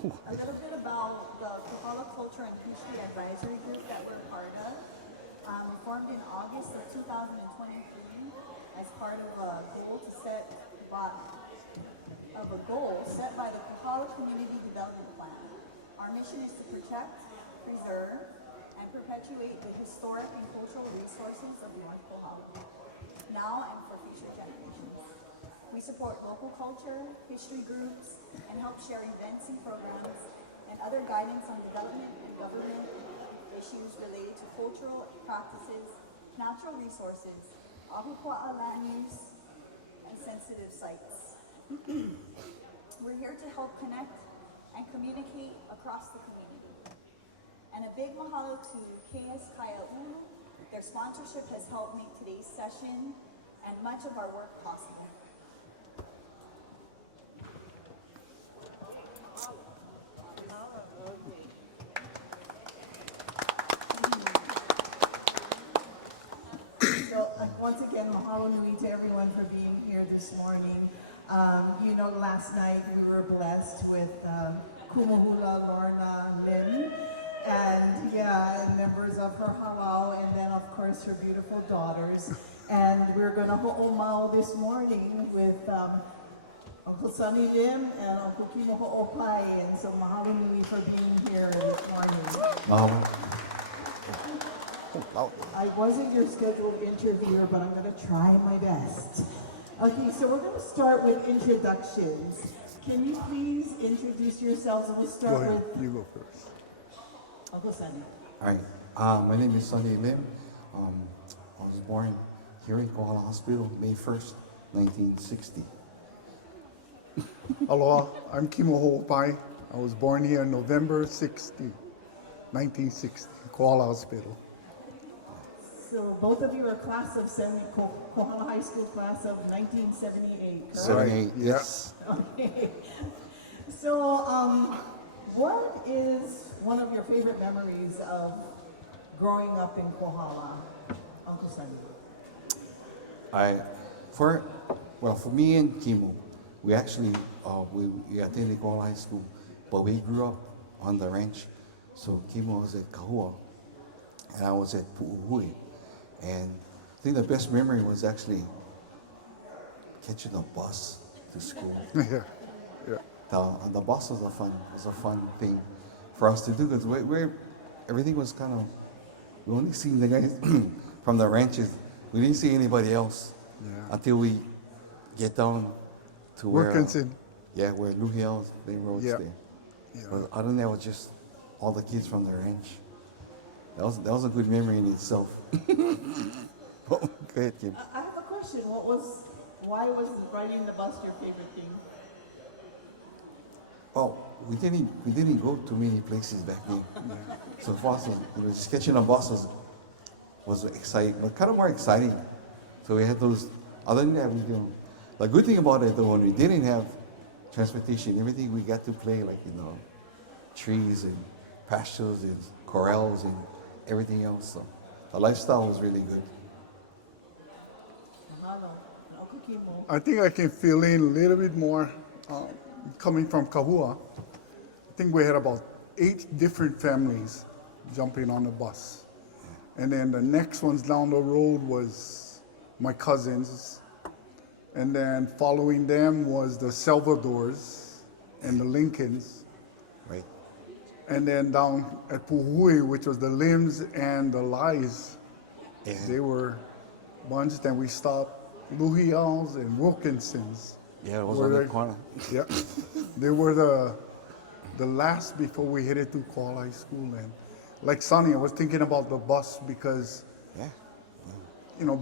A little bit about the Kohala Culture and History Advisory Group that we're part of. We formed in August of 2023 as part of a goal set by the Kohala Community Development Plan. Our mission is to protect, preserve, and perpetuate the historic and cultural resources of North Kohala, now and for future generations. We support local culture, history groups, and help share events and programs and other guidance on development and government issues related to cultural practices, natural resources, Unupua'a land use, and sensitive sites. We're here to help connect and communicate across the community. And a big mahalo to KS Kaia'ulu. Their sponsorship has helped make today's session and much of our work possible. So once again, mahalo nui to everyone for being here this morning. Last night we were blessed with Kimo, Lorna, Lim, and members of her halau, and then of course her beautiful daughters. And we're going to ho'omau this morning with Uncle Sonny Lim and Uncle Kimo ho'opai, and so mahalo nui for being here this morning. I wasn't your scheduled interviewer, but I'm going to try my best. Okay, so we're going to start with introductions. Can you please introduce yourselves? And we'll start with... You go first. Uncle Sonny. All right. My name is Sonny Lim. I was born here in Kohala Hospital, May 1st, 1960. Aloha, I'm Kimo Ho'opai. I was born here November 1960, Kohala Hospital. So both of you are class of Kohala High School class of 1978, correct? 78, yes. Okay. So, what is one of your favorite memories of growing up in Kohala, Uncle Sonny? For me and Kimo, we actually we attended Kohala High School, but we grew up on the ranch. So Kimo was at Kahua, and I was at Pu'uhui. And I think the best memory was actually catching a bus to school. Yeah. The bus was a fun thing for us to do because everything was kind of, we only seen the guys from the ranches. We didn't see anybody else until we get down to where Wilkinson. where Luhiel's main roads there. Yeah. But other than that, it was just all the kids from the ranch. That was a good memory in itself. Go ahead, Kim. I have a question. Why was riding the bus your favorite thing? Oh, we didn't go to many places back then. So for us, just catching a bus was exciting, but kind of more exciting. So we had those. Other than that, the good thing about it though, when we didn't have transportation, everything we got to play trees and pastures and corrals and everything else. So the lifestyle was really good. Uncle Kimo. I think I can fill in a little bit more. Coming from Kahua, I think we had about 8 different families jumping on the bus. And then the next ones down the road was my cousins. And then following them was the Salvadors and the Lincolns. Right. And then down at Puhui, which was the Lims and the Lies, they were bunch. Then we stopped Luhials and Wilkinsons. Yeah, it was on the corner. Yeah, they were the last before we headed to Kohala High School. And like Sonny, I was thinking about the bus because,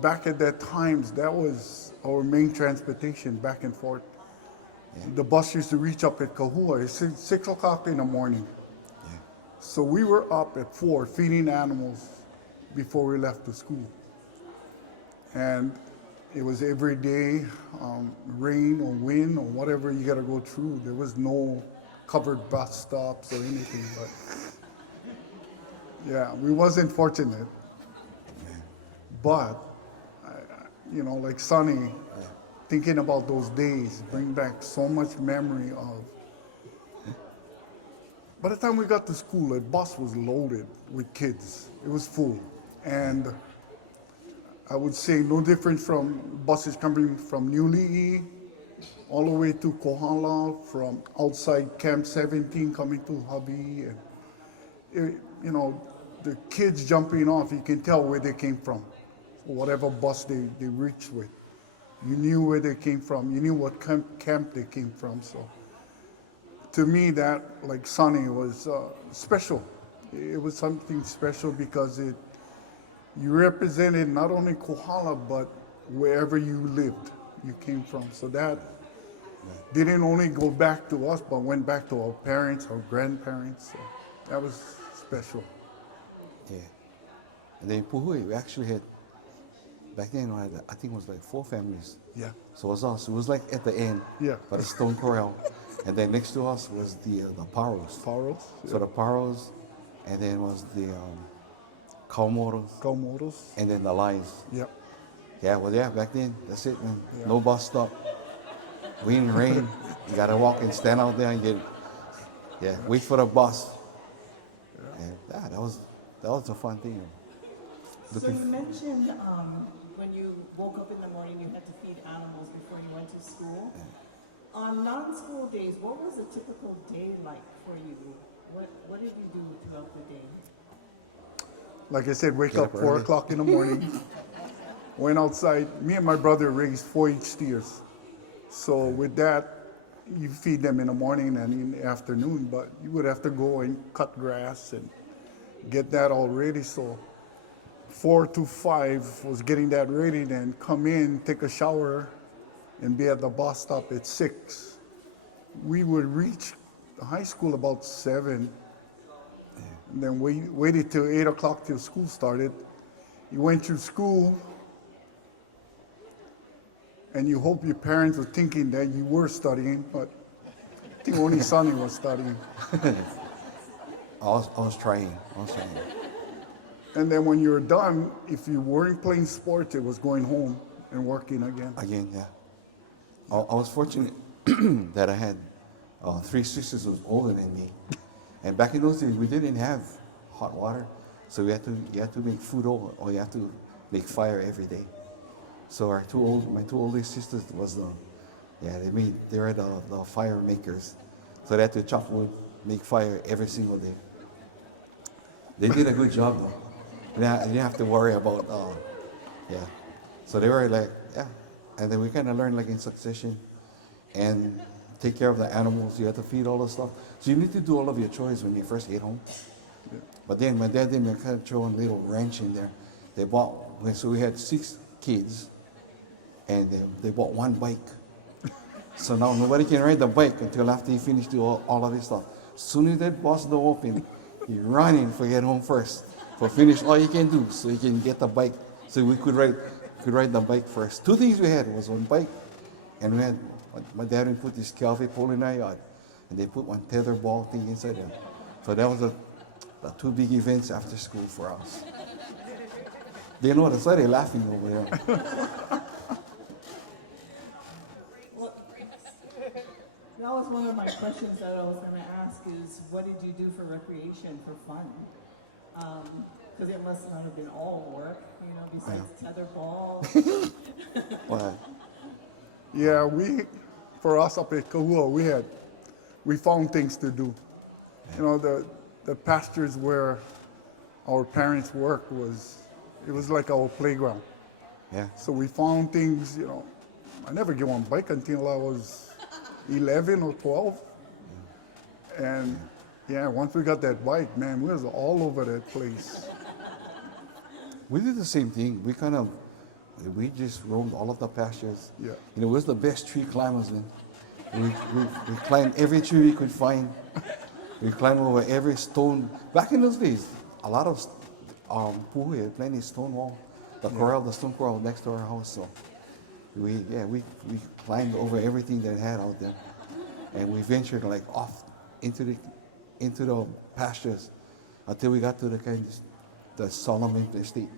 back at that times, that was our main transportation back and forth. Yeah. The bus used to reach up at Kahua at 6 o'clock in the morning. Yeah. So we were up at 4 feeding animals before we left the school. And it was every day, rain or wind or whatever you got to go through. There was no covered bus stops or anything, but we wasn't fortunate. But, like Sonny, thinking about those days bring back so much memory of by the time we got to school, the bus was loaded with kids. It was full. And I would say no different from buses coming from New Li'i all the way to Kohala, from outside Camp 17 coming to Hubby. And you know, the kids jumping off, you can tell where they came from. So whatever bus they reached with. You knew where they came from. You knew what camp they came from. So to me, that, like Sonny, was special. It was something special because you represented not only Kohala, but wherever you lived, you came from. So that didn't only go back to us, but went back to our parents, our grandparents. So that was special. Yeah. And then Puhui, we actually had, back then, I think it was like 4 families. Yeah. So it was us. It was like at the end, Yeah. by the stone corral. And then next to us was the Paros. Faros. So the Paros, and then was the Kaumoros, Kaumoros. and then the Lions. Yeah. Yeah, well, yeah, back then, that's it, man. Yeah. No bus stop. Wind, rain, you gotta walk and stand out there and wait for the bus. And that was a fun thing. So you mentioned when you woke up in the morning, you had to feed animals before you went to school. On non-school days, what was a typical day like for you? What did you do throughout the day? Like I said, wake Get up up 4 early. o'clock in the morning. Went outside. Me and my brother raised 4-H steers. So with that, you feed them in the morning and in the afternoon, but you would have to go and cut grass and get that all ready. So 4 to 5 was getting that ready, then come in, take a shower, and be at the bus stop at 6. We would reach the high school about 7. And then we waited till 8 o'clock till school started. You went through school, and you hope your parents were thinking that you were studying, but I think only Sonny was studying. I was trying. And then when you were done, if you weren't playing sports, it was going home and working again. Again, yeah. I was fortunate that I had 3 sisters who was older than me. And back in those days, we didn't have hot water. So you had to make food or you have to make fire every day. So my 2 oldest sisters they were the fire makers. So they had to chop wood, make fire every single day. They did a good job though. I didn't have to worry about, So they were like, And then we kind of learned like in succession and take care of the animals. You have to feed all the stuff. So you need to do all of your chores when you first get home. But then my dad didn't kind of throw a little wrench in there. So we had 6 kids and they bought 1 bike. So now nobody can ride the bike until after he finished all of his stuff. As soon as that bus door opened, he running for get home first. For finish all you can do so you can get the bike. So we could ride the bike first. 2 things we had was 1 bike and we had, my dad would put this Calvi pole in our yard and they put 1 tether ball thing inside there. So that was the 2 big events after school for us. They know that's why they're laughing over there. Well, that was one of my questions that I was going to ask is, what did you do for recreation, for fun? Because it must not have been all work, besides tetherball. Well, Yeah, for us up at Kohala, we found things to do. The pastures where our parents worked it was like our playground. yeah. So we found things, I never get on bike until I was 11 or 12. And once we got that bike, man, we was all over that place. We did the same thing. We just roamed all of the pastures. Yeah. We was the best tree climbers, man. We climbed every tree we could find. We climbed over every stone. Back in those days, a lot of Puhui had plenty of stone wall. The stone corral next to our house. So we climbed over everything that it had out there, and we ventured like off into the pastures until we got to the Solomon estate.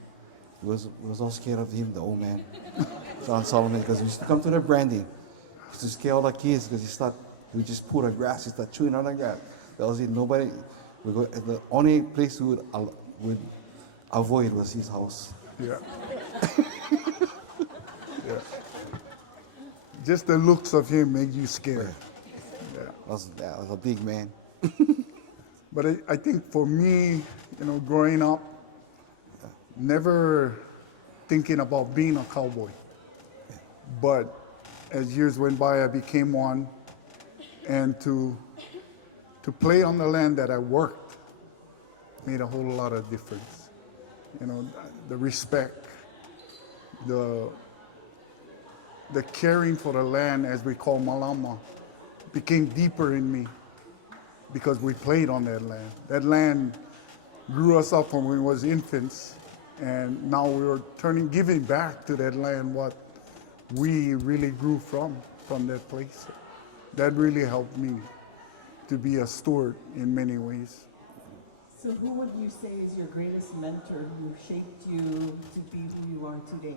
We was all scared of him, the old man, John Solomon, because we used to come to the branding. He used to scare all the kids because he would just pull the grass, he started chewing on the grass. That was it. Nobody. The only place would avoid was his house. Yeah. Yeah. Just the looks of him make you scared. Yeah. That was a big man. But I think for me, growing up, never thinking about being a cowboy. But as years went by, I became one. And to play on the land that I worked made a whole lot of difference. The respect, the caring for the land, as we call malama, became deeper in me because we played on that land. That land grew us up when we was infants, and now we were giving back to that land what we really grew from that place. That really helped me to be a steward in many ways. So who would you say is your greatest mentor who shaped you to be who you are today?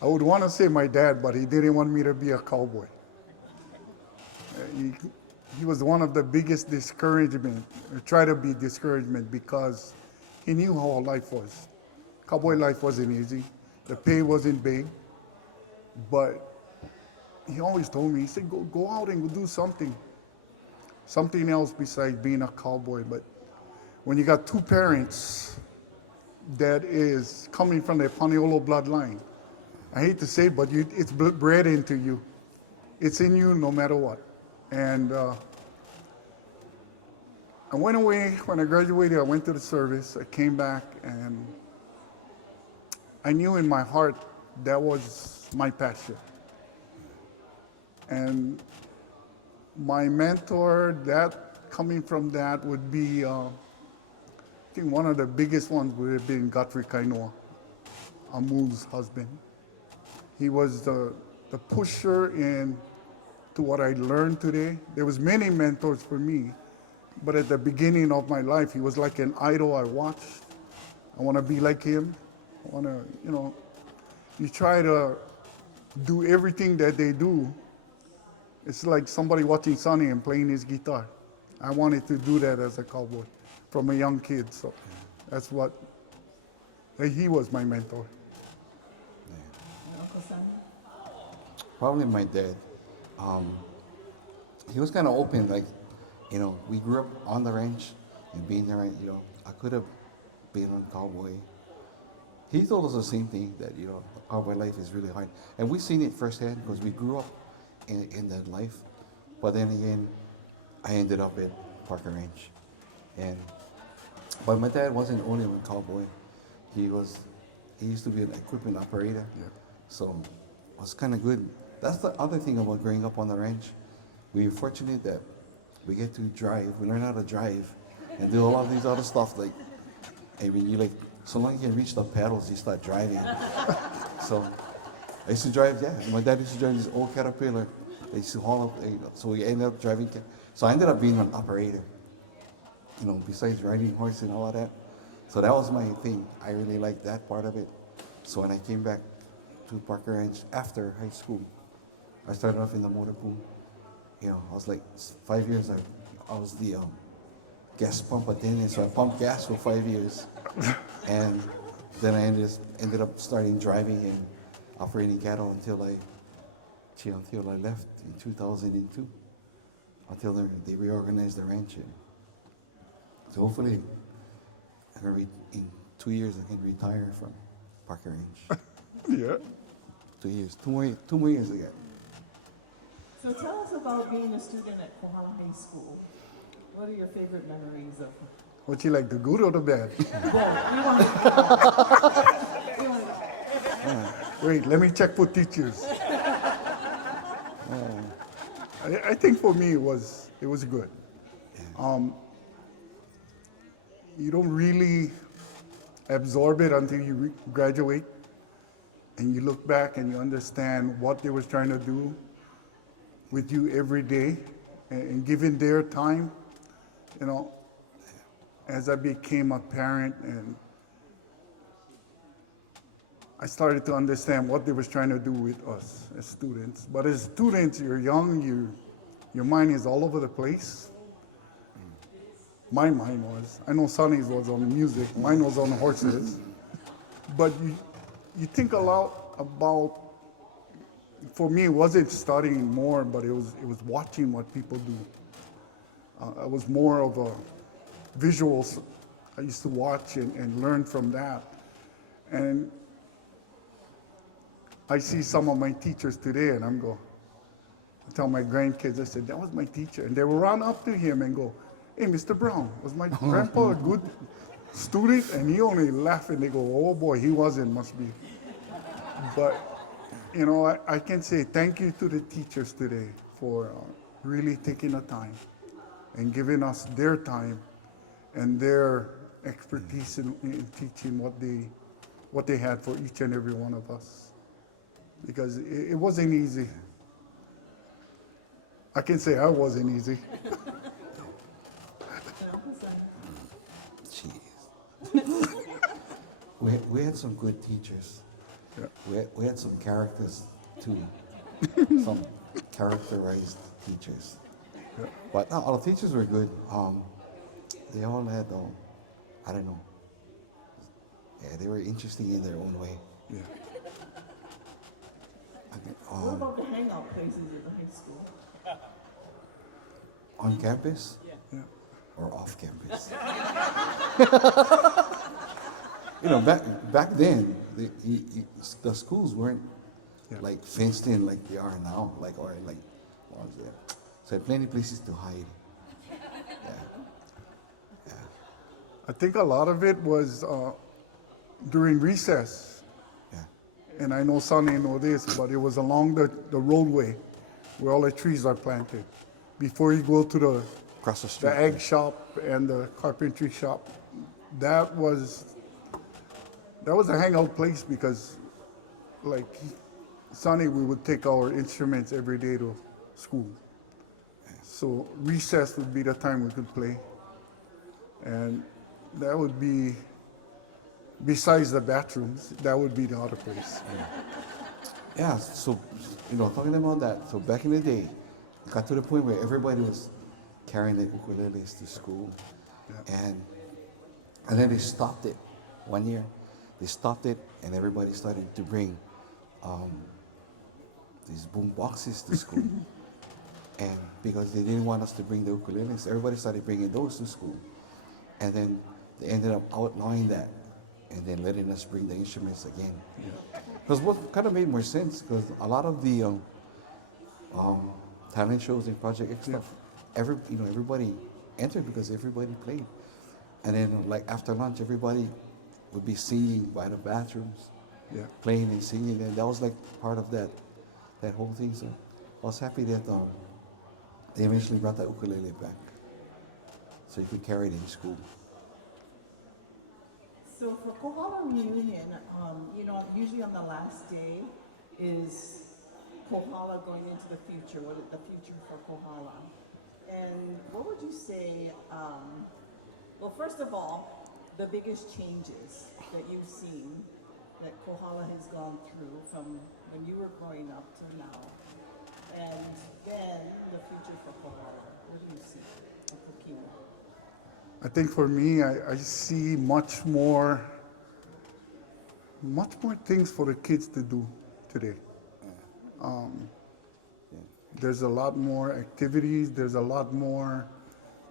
I would want to say my dad, but he didn't want me to be a cowboy. He was one of the biggest discouragement, or try to be discouragement, because he knew how life was. Cowboy life wasn't easy. The pay wasn't big, but he always told me, he said, go out and go do something else besides being a cowboy. But when you got two parents that is coming from the Paniolo bloodline, I hate to say it, but it's bred into you. It's in you no matter what. And I went away. When I graduated, I went to the service. I came back, and I knew in my heart that was my passion. And my mentor, coming from that would be, I think one of the biggest ones would have been Guthrie Kainoa, Amu's husband. He was the pusher to what I learned today. There was many mentors for me, but at the beginning of my life, he was like an idol I watched. I want to be like him. I want to, you try to do everything that they do. It's like somebody watching Sonny and playing his guitar. I wanted to do that as a cowboy from a young kid. So he was my mentor. Uncle Sonny? Probably my dad. He was kind of open, like, we grew up on the ranch and being there, I could have been a cowboy. He told us the same thing, that, cowboy life is really hard. And we've seen it firsthand because we grew up in that life. But then again, I ended up at Parker Ranch. But my dad wasn't only a cowboy. He used to be an equipment operator. Yeah. So it was kind of good. That's the other thing about growing up on the ranch. We're fortunate that we get to drive. We learn how to drive and do a lot of these other stuff. Like, I mean, so long you can reach the pedals, you start driving. So I used to drive, my dad used to drive this old Caterpillar. They used to haul up, so we ended up driving. So I ended up being an operator, besides riding horse and all of that. So that was my thing. I really liked that part of it. So when I came back to Parker Ranch after high school, I started off in the motor pool. I was like 5 years, I was the gas pump attendant, so I pumped gas for 5 years. And then I ended up starting driving and operating cattle until I left in 2002, until they reorganized the ranch. So hopefully, in 2 years I can retire from Parker Ranch. Yeah. 2 years, two more years again. So tell us about being a student at Kohala High School. What are your favorite memories of? What you like, the good or the bad? Wait, let me check for teachers. I think for me it was good. You don't really absorb it until you graduate, and you look back and you understand what they was trying to do with you every day, and given their time, as I became a parent and I started to understand what they was trying to do with us as students. But as students, you're young, your mind is all over the place. My mind was. I know Sonny's was on the music. Mine was on the horses. But you think a lot about. For me, it wasn't studying more, but it was watching what people do. I was more of a visuals. I used to watch and learn from that. And I see some of my teachers today, and I tell my grandkids, I said, that was my teacher. And they will run up to him and go, hey, Mr. Brown, was my grandpa a good student? And he only laughed, and they go, oh boy, he wasn't, must be. But, you know, I can say thank you to the teachers today for really taking the time and giving us their time and their expertise in teaching what they had for each and every one of us. Because it wasn't easy. I can say I wasn't easy. Jeez. we had some good teachers. Yeah. We had some characters too. Some characterized teachers. Yeah. But no, all the teachers were good. They all had, I don't know. Yeah, they were interesting in their own way. Yeah. What about the hangout places at the high school? On campus Yeah. or off campus? You know, back then, the schools weren't Yeah. like fenced in like they are now. What was it? So plenty places to hide. Yeah. I think a lot of it was during recess. Yeah. And I know Sonny know this, but it was along the roadway where all the trees are planted. Before you go to Across the street. the egg shop and the carpentry shop, that was a hangout place because, like Sonny, we would take our instruments every day to school. So recess would be the time we could play. And that would be, besides the bathrooms, that would be the other place. Yeah, so, you know, talking about that, so back in the day, it got to the point where everybody was carrying their ukuleles to school. Yeah. And then they stopped it one year. They stopped it, and everybody started to bring these boom boxes to school. And because they didn't want us to bring the ukuleles, everybody started bringing those to school. And then they ended up outlawing that and then letting us bring the instruments again. Because what kind of made more sense, because a lot of the talent shows and Project X stuff, everybody entered because everybody played. And then like after lunch, everybody would be singing by the bathrooms, Yeah. playing and singing, and that was like part of that whole thing. So I was happy that they eventually brought the ukulele back, so you could carry it in school. So for Kohala reunion, usually on the last day is Kohala going into the future, what is the future for Kohala? And what would you say, well, first of all, the biggest changes that you've seen that Kohala has gone through from when you were growing up to now, and then the future for Kohala, what do you see? Uncle Kimo? I think for me, I see much more things for the kids to do today. There's a lot more activities, there's a lot more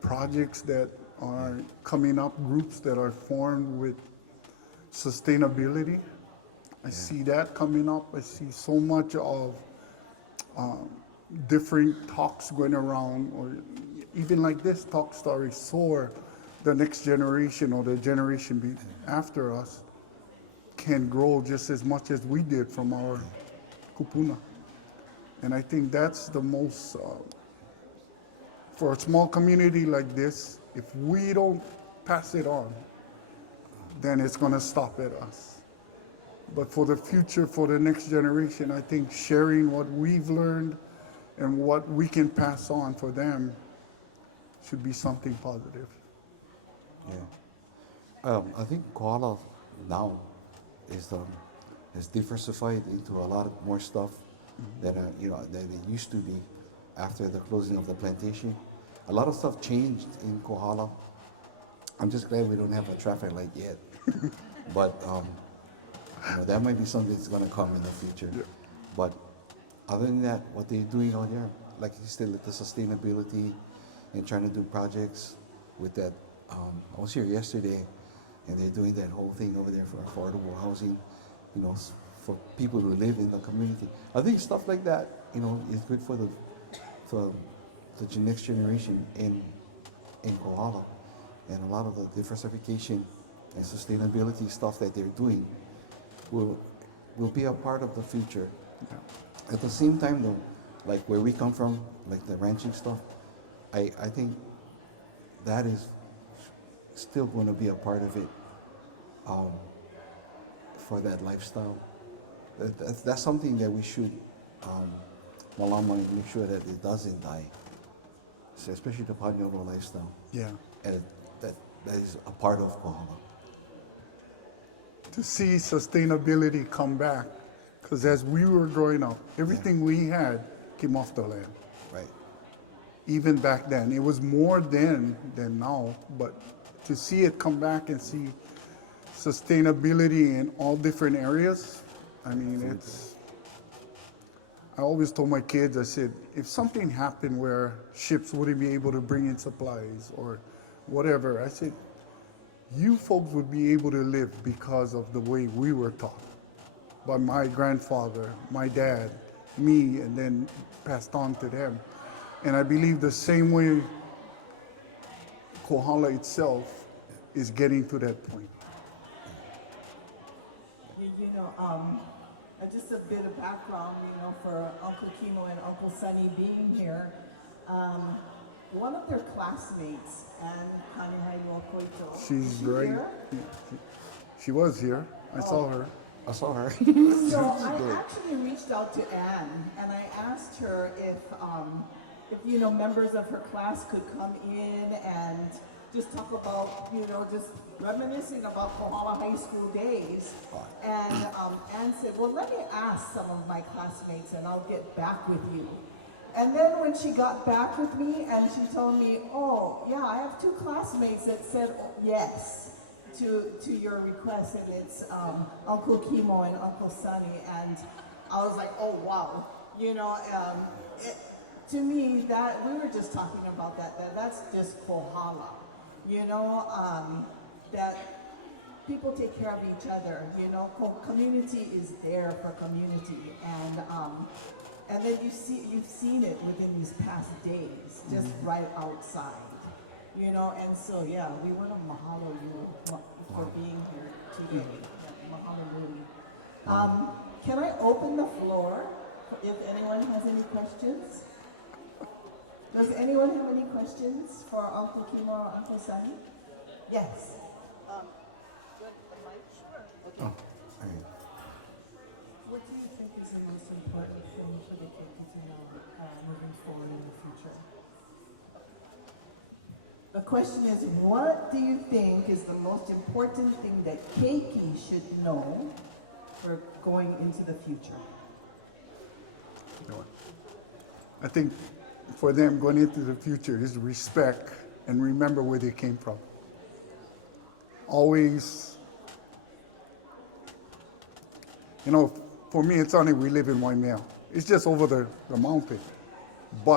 projects that are coming up, groups that are formed with sustainability. I see that coming up. I see so much of different talks going around, or even like this talk story, so the next generation or the generation after us can grow just as much as we did from our kupuna. And I think that's the most, for a small community like this, if we don't pass it on, then it's going to stop at us. But for the future, for the next generation, I think sharing what we've learned and what we can pass on for them should be something positive. Yeah. I think Kohala now has diversified into a lot more stuff that than it used to be. after the closing of the plantation. A lot of stuff changed in Kohala. I'm just glad we don't have a traffic light yet. But that might be something that's going to come in the future. Yeah. But other than that, what they're doing out there, like you said, with the sustainability and trying to do projects with that. I was here yesterday, and they're doing that whole thing over there for affordable housing, for people who live in the community. I think stuff like that, is good for the next generation in Kohala. And a lot of the diversification and sustainability stuff that they're doing will be a part of the future. Yeah. At the same time, though, like where we come from, like the ranching stuff, I think that is still going to be a part of it for that lifestyle. That's something that we should, Malama, make sure that it doesn't die. So especially the Panyolo lifestyle. Yeah. And that is a part of Kohala. To see sustainability come back, because as we were growing up, everything we had came off the land. Right. Even back then, it was more then than now, but to see it come back and see sustainability in all different areas, I mean, I always told my kids, I said, if something happened where ships wouldn't be able to bring in supplies or whatever, I said, you folks would be able to live because of the way we were taught by my grandfather, my dad, me, and then passed on to them. And I believe the same way Kohala itself is getting to that point. Just a bit of background, for Uncle Kimo and Uncle Sonny being here. One of their classmates, and Kanihai She's right. Yeah, she was here. I saw her. I saw her. So I actually reached out to Anne, and I asked her if members of her class could come in and just talk about, just reminiscing about Kohala High School days. And Anne said, well, let me ask some of my classmates and I'll get back with you. And then when she got back with me and she told me, oh, yeah, I have two classmates that said yes to your request, and it's Uncle Kimo and Uncle Sonny. And I was like, oh, wow. To me, that we were just talking about that's just Kohala. That people take care of each other. Community is there for community, and then you've seen it within these past days, just right outside. And so we want to mahalo you for being here today. Yeah, mahalo nui. Can I open the floor if anyone has any questions? Does anyone have any questions for Uncle Kimo or Uncle Sonny? Yes. Okay. All right. What do you think is the most important thing for the Keiki to know moving forward in the future? The question is, what do you think is the most important thing that Keiki should know for going into the future? I think for them going into the future is respect and remember where they came from. Always, for me, it's only we live in Waimea. It's just over the mountain. But